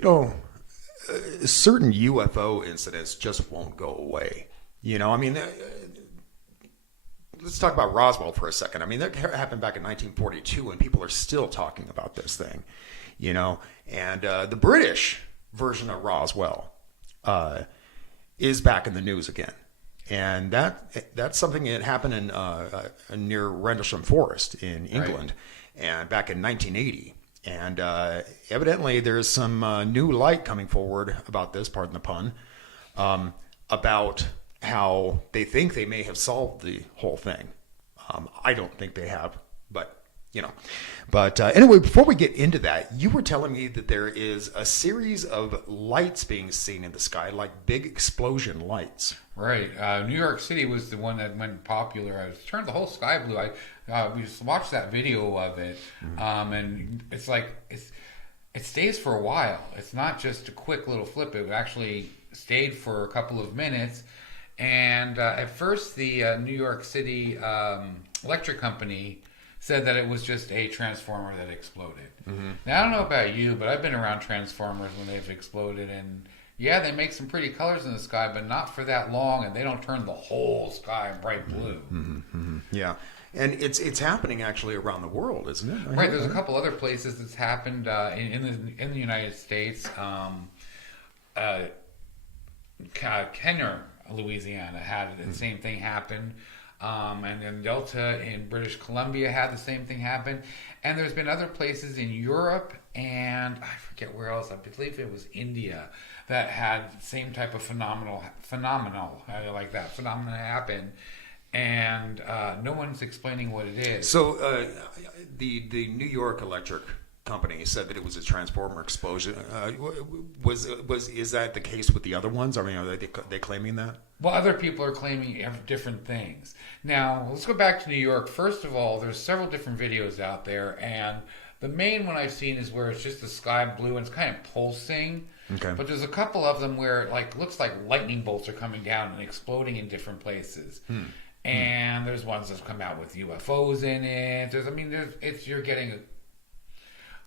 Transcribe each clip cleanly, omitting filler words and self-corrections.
You know, certain UFO incidents just won't go away. I mean, let's talk about Roswell for a second. I mean, that happened back in 1942, and people are still talking about this thing. And the British version of Roswell is back in the news again. And that's something that happened in near Rendlesham Forest in England, right, and back in 1980. And evidently there's some new light coming forward about this, pardon the pun, about how they think they may have solved the whole thing. I don't think they have, but anyway, before we get into that, you were telling me that there is a series of lights being seen in the sky, like big explosion lights. Right. New York City was the one that went popular. I turned the whole sky blue. We just watched that video of it, and it's like it stays for a while. It's not just a quick little flip. It actually stayed for a couple of minutes. And at first, the New York City electric company said that it was just a transformer that exploded. Mm-hmm. Now, I don't know about you, but I've been around transformers when they've exploded, and yeah, they make some pretty colors in the sky, but not for that long, and they don't turn the whole sky bright blue. Mm-hmm. Mm-hmm. Yeah, and it's happening actually around the world, isn't it? Right. There's a couple other places that's happened in the United States. Kenner, Louisiana, had the same thing happen. And then Delta in British Columbia had the same thing happen. And there's been other places in Europe and I forget where else. I believe it was India that had the same type of phenomenal phenomenon happen. And no one's explaining what it is. So the New York Electric Company said that it was a transformer explosion. Is that the case with the other ones? I mean, are they claiming that? Well, other people are claiming different things. Now, let's go back to New York. First of all, there's several different videos out there, and the main one I've seen is where it's just the sky blue and it's kind of pulsing. Okay. But there's a couple of them where it looks like lightning bolts are coming down and exploding in different places. And there's ones that come out with UFOs in it.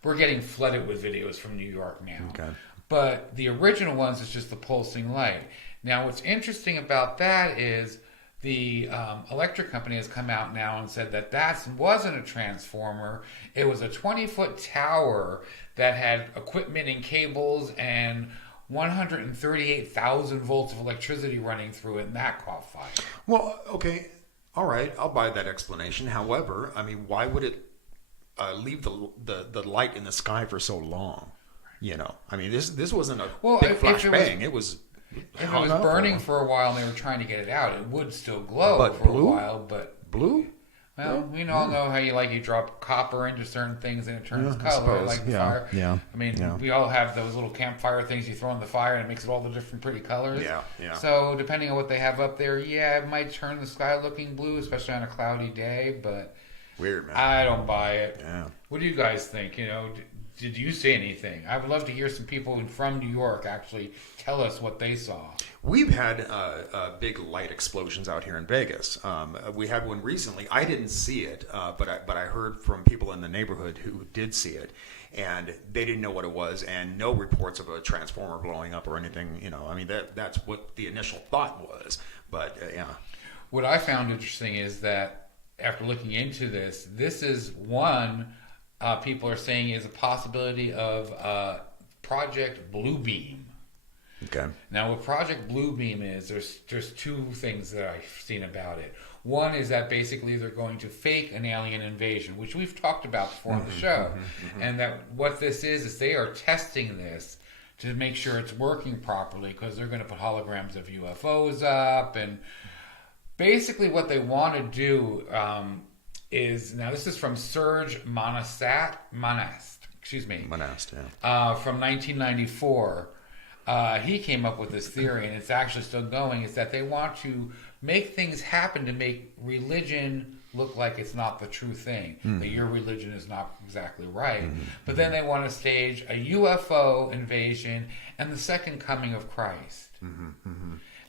We're getting flooded with videos from New York now. Okay. But the original ones is just the pulsing light. Now, what's interesting about that is the electric company has come out now and said that wasn't a transformer. It was a 20-foot tower that had equipment and cables and 138,000 volts of electricity running through it, and that caught fire. Well, okay. All right. I'll buy that explanation. However, I mean, why would it leave the light in the sky for so long? I mean, this wasn't a big flash bang. It was if it was burning for a while and they were trying to get it out, it would still glow for a while. But blue? Well, we all know how you drop copper into certain things and it turns color, like fire. Yeah. I mean, we all have those little campfire things you throw in the fire and it makes it all the different pretty colors. Yeah. So depending on what they have up there, it might turn the sky looking blue, especially on a cloudy day. But weird, man. I don't buy it. Yeah. What do you guys think? Did you see anything? I would love to hear some people from New York actually tell us what they saw. We've had big light explosions out here in Vegas. We had one recently. I didn't see it, but I heard from people in the neighborhood who did see it, and they didn't know what it was, and no reports of a transformer blowing up or anything. I mean, that's what the initial thought was. But yeah. What I found interesting is that after looking into this is one. People are saying is a possibility of Project Bluebeam. Okay. Now, what Project Bluebeam is, there's two things that I've seen about it. One is that basically they're going to fake an alien invasion, which we've talked about before on the show, and that what this is they are testing this to make sure it's working properly because they're going to put holograms of UFOs up, and basically what they want to do. Now this is from Serge Monast, from 1994. He came up with this theory, and it's actually still going, is that they want to make things happen to make religion look like it's not the true thing, that your religion is not exactly right. But then they want to stage a UFO invasion and the second coming of Christ.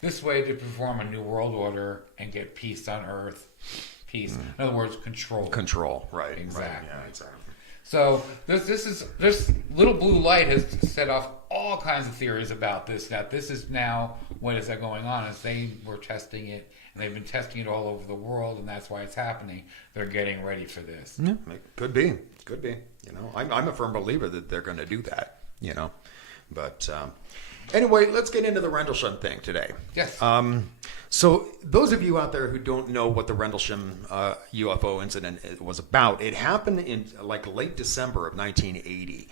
This way to perform a new world order and get peace on earth. Peace. In other words, control. Control, right. Exactly. Right. Yeah, exactly. So this little blue light has set off all all kinds of theories about this, that this is now what is that going on, as they were testing it, and they've been testing it all over the world, and that's why it's happening. They're getting ready for this. Yeah, could be. I'm a firm believer that they're going to do that, but anyway, let's get into the Rendlesham thing today. Yes. So those of you out there who don't know what the Rendlesham UFO incident was about, it happened in late December of 1980,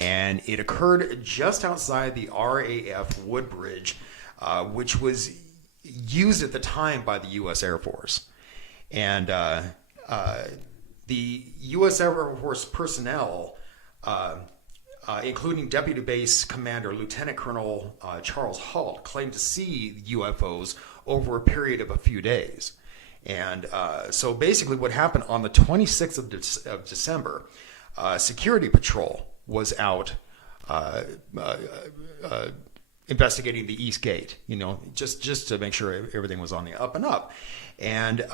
and it occurred just outside the RAF Woodbridge, which was used at the time by the U.S. Air Force. And the U.S. Air Force personnel, including Deputy Base Commander Lieutenant Colonel Charles Halt, claimed to see UFOs over a period of a few days. And so basically what happened on the 26th of December, Security Patrol was out investigating the East Gate, just to make sure everything was on the up and up. And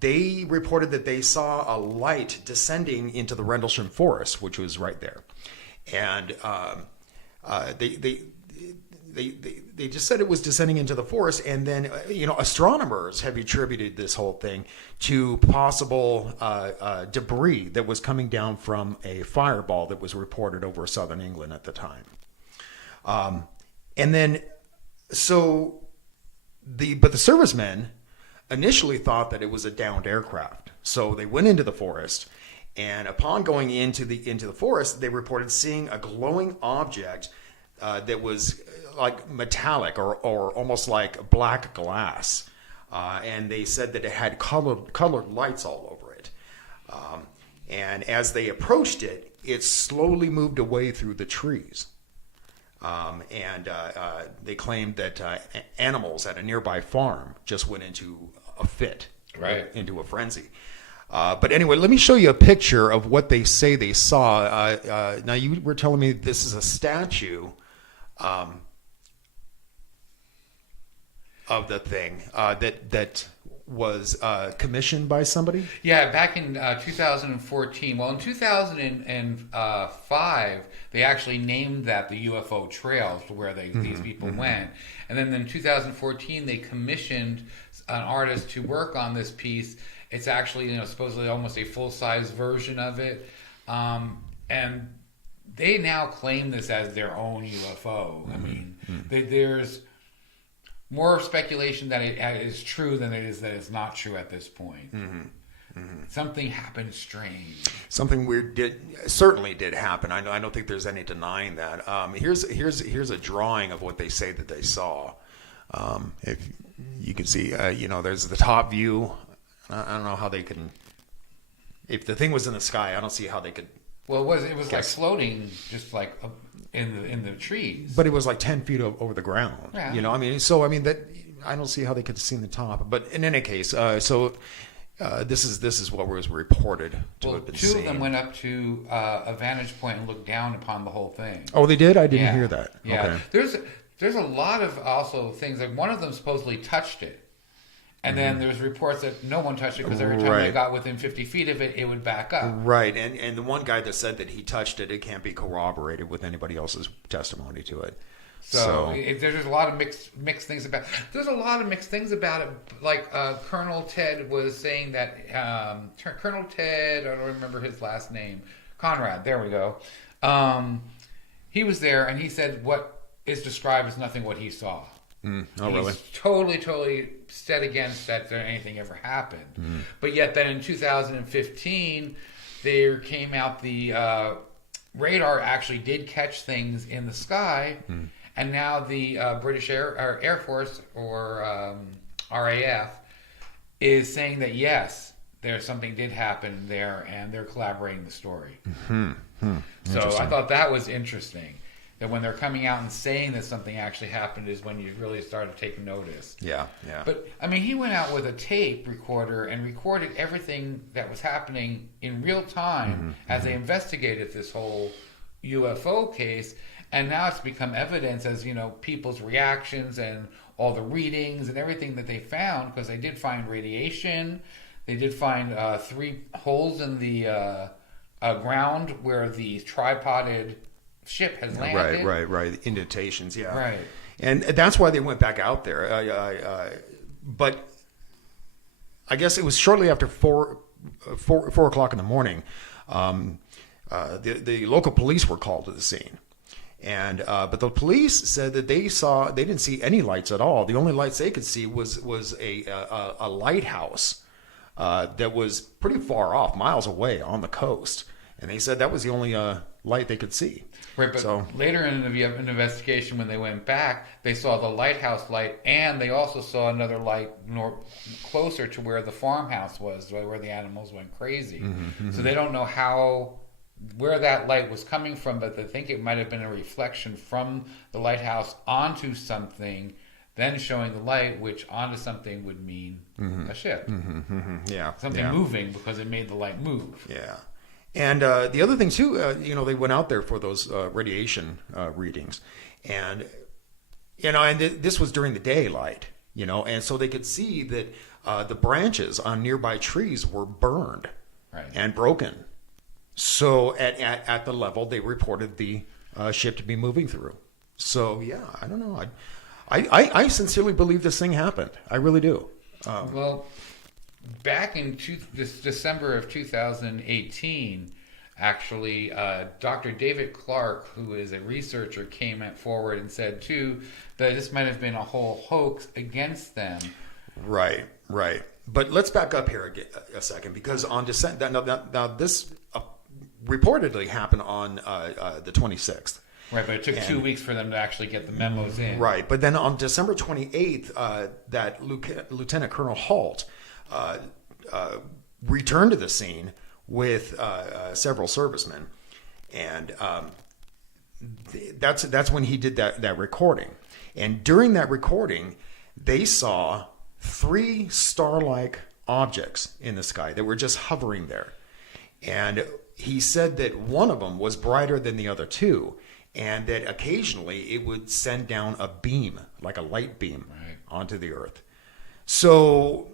they reported that they saw a light descending into the Rendlesham Forest, which was right there. And they just said it was descending into the forest. And then, astronomers have attributed this whole thing to possible debris that was coming down from a fireball that was reported over southern England at the time. And then, but the servicemen initially thought that it was a downed aircraft. So they went into the forest, and upon going into the forest, they reported seeing a glowing object that was like metallic or almost like black glass. And they said that it had colored lights all over it. And as they approached it, it slowly moved away through the trees. And they claimed that animals at a nearby farm just went into a fit, right, into a frenzy. But anyway, let me show you a picture of what they say they saw. Now, you were telling me this is a statue of the thing that was commissioned by somebody? Yeah, back in 2014. Well, in 2005, they actually named that the UFO Trails, to where these people went. And then in 2014, they commissioned an artist to work on this piece. It's actually, supposedly almost a full-size version of it. And they now claim this as their own UFO. I mean, there's more speculation that it is true than it is that it's not true at this point. Something happened strange. Something weird certainly did happen. I don't think there's any denying that. Here's a drawing of what they say that they saw. If you can see, there's the top view. I don't know how they can. If the thing was in the sky, I don't see how they could. Well, it was like floating, just like in the trees. But it was like 10 feet over the ground. Yeah. That I don't see how they could have seen the top. But in any case, this is what was reported to have been seen. Two of them went up to a vantage point and looked down upon the whole thing. Oh, they did? I didn't hear that. Yeah. Okay. There's a lot of also things, like one of them supposedly touched it. And then there's reports that no one touched it, because every time they got within 50 feet of it, it would back up. Right. And the one guy that said that he touched it, it can't be corroborated with anybody else's testimony to it. So there's a lot of mixed things about it. There's a lot of mixed things about it. Like Colonel Ted was saying that, Colonel Ted, I don't remember his last name, Conrad, there we go. He was there, and he said what is described as nothing what he saw. Really? He's totally set against that anything ever happened. But yet then in 2015, there came out the radar actually did catch things in the sky, and now the British Air Force, or RAF, is saying that yes, there's something did happen there, and they're collaborating the story. So I thought that was interesting. That when they're coming out and saying that something actually happened is when you really start to take notice. Yeah. But, I mean, he went out with a tape recorder and recorded everything that was happening in real time as they investigated this whole UFO case. And now it's become evidence as, people's reactions and all the readings and everything that they found, because they did find radiation. They did find 3 holes in the ground where the tripoded ship has landed. Right. Indentations, yeah. Right. And that's why they went back out there. But I guess it was shortly after 4 o'clock in the morning. The local police were called to the scene, and but the police said that they didn't see any lights at all. The only lights they could see was a lighthouse that was pretty far off, miles away on the coast, and they said that was the only light they could see. Right, but later in the investigation, when they went back, they saw the lighthouse light, and they also saw another light closer to where the farmhouse was, where the animals went crazy. So they don't know where that light was coming from, but they think it might have been a reflection from the lighthouse onto something, then showing the light, which onto something would mean a ship. Yeah, something moving, because it made the light move. Yeah. And the other thing too, they went out there for those radiation readings, and this was during the daylight, and so they could see that the branches on nearby trees were burned and broken. So at the level they reported the ship to be moving through. So yeah, I don't know. I sincerely believe this thing happened. I really do. Well, back in this December of 2018, actually, Dr. David Clark, who is a researcher, came forward and said, too, that this might have been a whole hoax against them. Right. But let's back up here a second, because on December, now this reportedly happened on the 26th. Right, but it took 2 weeks for them to actually get the memos in. Right, but then on December 28th, that Lieutenant Colonel Halt returned to the scene with several servicemen, and that's when he did that recording. And during that recording, they saw 3 star-like objects in the sky that were just hovering there. And he said that one of them was brighter than the other 2, and that occasionally it would send down a beam, like a light beam, onto the earth. So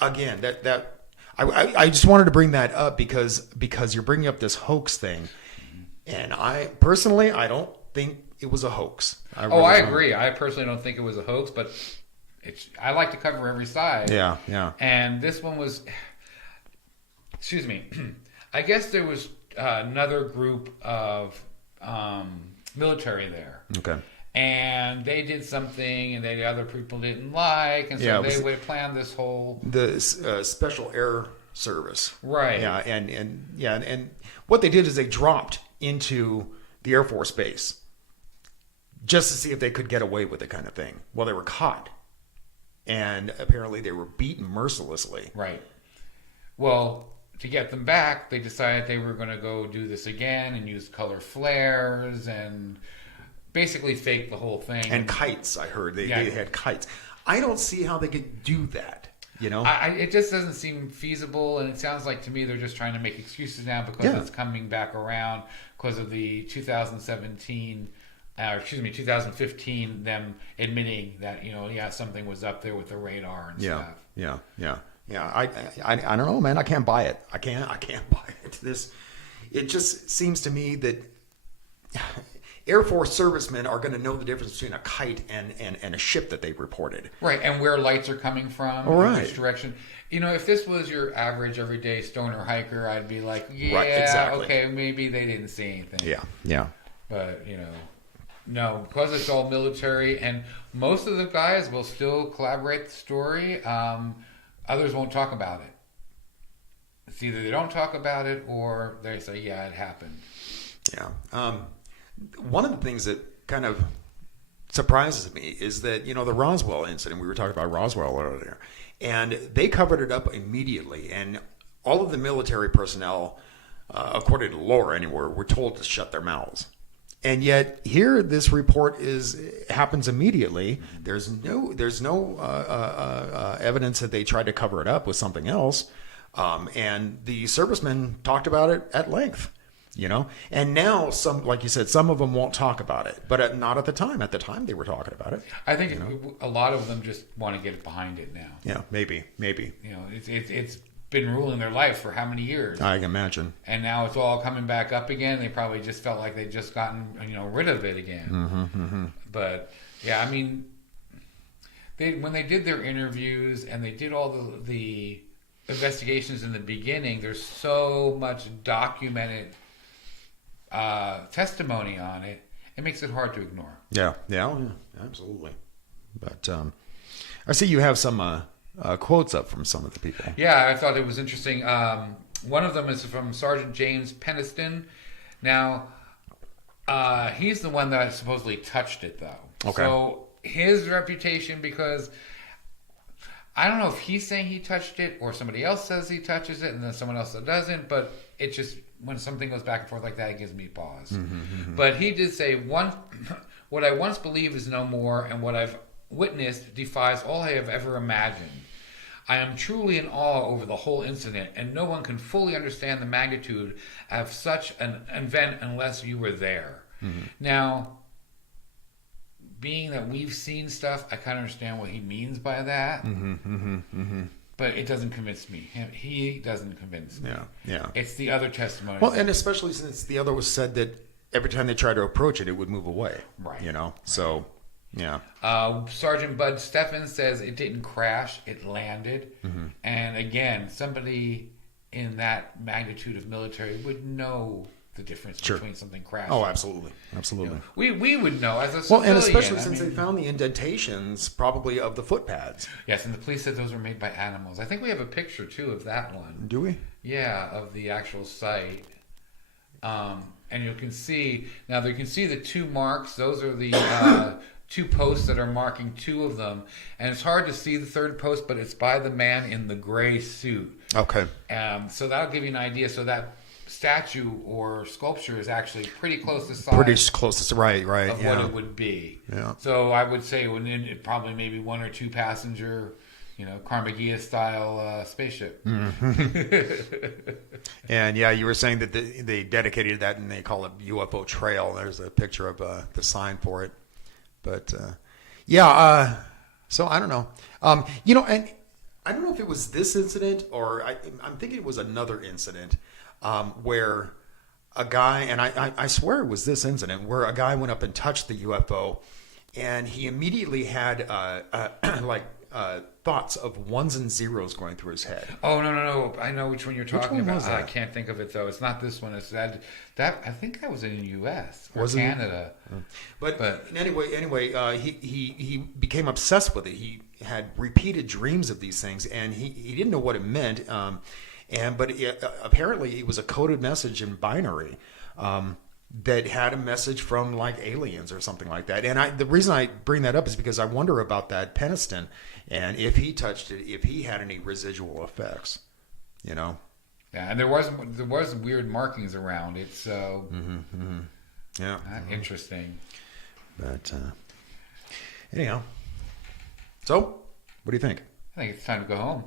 again, I just wanted to bring that up because you're bringing up this hoax thing, and I personally don't think it was a hoax. I agree. I personally don't think it was a hoax, but I like to cover every side. Yeah. And this one was, excuse me, I guess there was another group of military there. Okay. And they did something, and the other people didn't like, and so they would plan this whole Special Air Service, right? Yeah, and what they did is they dropped into the Air Force Base just to see if they could get away with it, kind of thing. Well, they were caught, and apparently they were beaten mercilessly. Right. Well, to get them back, they decided they were going to go do this again and use color flares and basically fake the whole thing. And kites, I heard. They had kites. I don't see how they could do that, it just doesn't seem feasible, and it sounds like to me they're just trying to make excuses now because it's coming back around because of the 2015, them admitting that, something was up there with the radar and stuff. Yeah. I don't know, man. I can't buy it. I can't buy it. It just seems to me that Air Force servicemen are going to know the difference between a kite and a ship that they've reported. Right, and where lights are coming from, which direction. If this was your average everyday stoner hiker, I'd be like, okay, maybe they didn't see anything. Yeah. But, no, because it's all military, and most of the guys will still collaborate the story. Others won't talk about it. It's either they don't talk about it or they say, it happened. Yeah. One of the things that kind of surprises me is that, the Roswell incident, we were talking about Roswell earlier, and they covered it up immediately. And all of the military personnel, according to lore anywhere, were told to shut their mouths. And yet here, this report happens immediately. There's no evidence that they tried to cover it up with something else. And the servicemen talked about it at length. And now like you said, some of them won't talk about it, but not at the time. At the time, they were talking about it. I think a lot of them just want to get behind it now. Yeah, maybe. It's been ruling their life for how many years? I can imagine. And now it's all coming back up again. They probably just felt like they'd just gotten rid of it again. But yeah, I mean, when they did their interviews and they did all the investigations in the beginning, there's so much documented testimony on it. It makes it hard to ignore. Yeah, absolutely. But I see you have some quotes up from some of the people. Yeah, I thought it was interesting. One of them is from Sergeant James Peniston. Now, he's the one that supposedly touched it, though. Okay. So his reputation, because I don't know if he's saying he touched it or somebody else says he touches it and then someone else that doesn't, but it just, when something goes back and forth like that, it gives me pause. But he did say, what I once believed is no more, and what I've witnessed defies all I have ever imagined. I am truly in awe over the whole incident, and no one can fully understand the magnitude of such an event unless you were there. Now, being that we've seen stuff, I kind of understand what he means by that. But it doesn't convince me. He doesn't convince me. Yeah. It's the other testimony. Well, and especially since the other was said that every time they tried to approach it, it would move away. Right. So, yeah. Sergeant Bud Steffens says it didn't crash, it landed. And again, somebody in that magnitude of military would know the difference between something crashing. Oh, absolutely. We would know as a civilian. Well, and especially since they found the indentations probably of the footpads. Yes, and the police said those were made by animals. I think we have a picture, too, of that one. Do we? Yeah, of the actual site. And you can see, now you can see the two marks. Those are the two posts that are marking two of them. And it's hard to see the third post, but it's by the man in the gray suit. Okay. So that'll give you an idea. So that statue or sculpture is actually pretty close to size. Right. Of what it would be. Yeah. So I would say it probably maybe 1 or 2 passenger, Carmageddon style spaceship. And yeah, you were saying that they dedicated that and they call it UFO Trail. There's a picture of the sign for it. But so I don't know. And I don't know if it was this incident or I'm thinking it was another incident where a guy, and I swear it was this incident, where a guy went up and touched the UFO and he immediately had thoughts of ones and zeros going through his head. Oh, no. I know which one you're talking about. Was that? I can't think of it, though. It's not this one. It's that I think that was in the U.S. or Was it? Canada. But anyway, he became obsessed with it. He had repeated dreams of these things, and he didn't know what it meant. Apparently it was a coded message in binary that had a message from like aliens or something like that. And the reason I bring that up is because I wonder about that Peniston and if he touched it, if he had any residual effects, Yeah, and there was weird markings around it, so yeah, interesting. But anyhow, so what do you think? I think it's time to go home.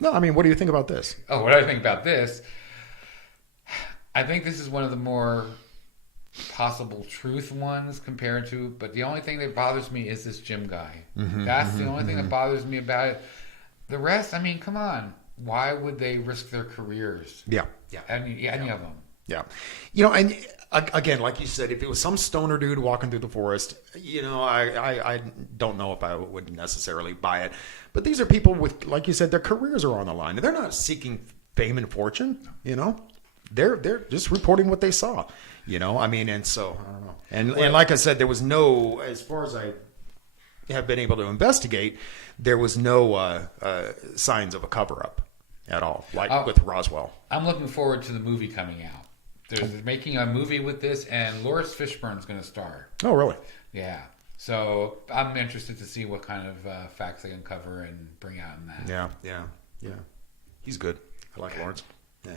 No, I mean, what do you think about this? Oh, what do I think about this? I think this is one of the more possible truth ones compared to, but the only thing that bothers me is this Jim guy. That's the only thing that bothers me about it. The rest, I mean, come on. Why would they risk their careers? Yeah. Any of them. Yeah. And again, like you said, if it was some stoner dude walking through the forest, I don't know if I would necessarily buy it. But these are people with, like you said, their careers are on the line. They're not seeking fame and fortune, They're just reporting what they saw, I mean, and so, I don't know. And like I said, there was no, as far as I have been able to investigate, there was no signs of a cover-up at all, like with Roswell. I'm looking forward to the movie coming out. They're making a movie with this, and Lawrence Fishburne's going to star. Oh, really? Yeah. So I'm interested to see what kind of facts they uncover and bring out in that. Yeah. He's good. I like Lawrence. Yeah.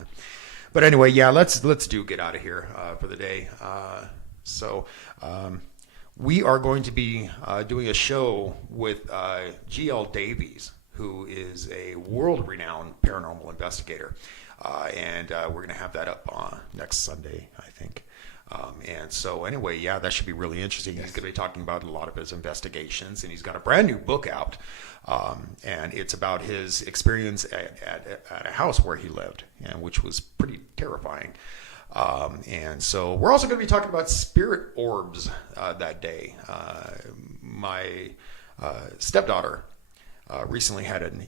But anyway, let's get out of here for the day. So we are going to be doing a show with G.L. Davies, who is a world-renowned paranormal investigator. And we're going to have that up next Sunday, I think. And so anyway, yeah, that should be really interesting. He's going to be talking about a lot of his investigations, and he's got a brand new book out. And it's about his experience at a house where he lived, and which was pretty terrifying. And so we're also going to be talking about spirit orbs that day. My stepdaughter recently had an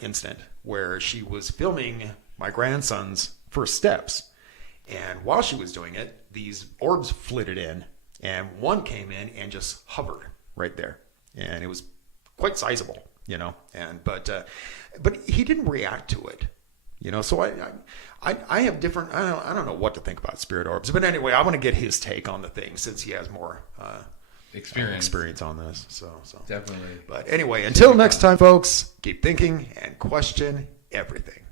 incident where she was filming my grandson's first steps. And while she was doing it, these orbs flitted in, and one came in and just hovered right there. And it was quite sizable, you know, but he didn't react to it. You know, so I have different, I don't know what to think about spirit orbs. But anyway, I want to get his take on the thing since he has more experience on this. So definitely. But anyway, until next time, folks, keep thinking and question everything.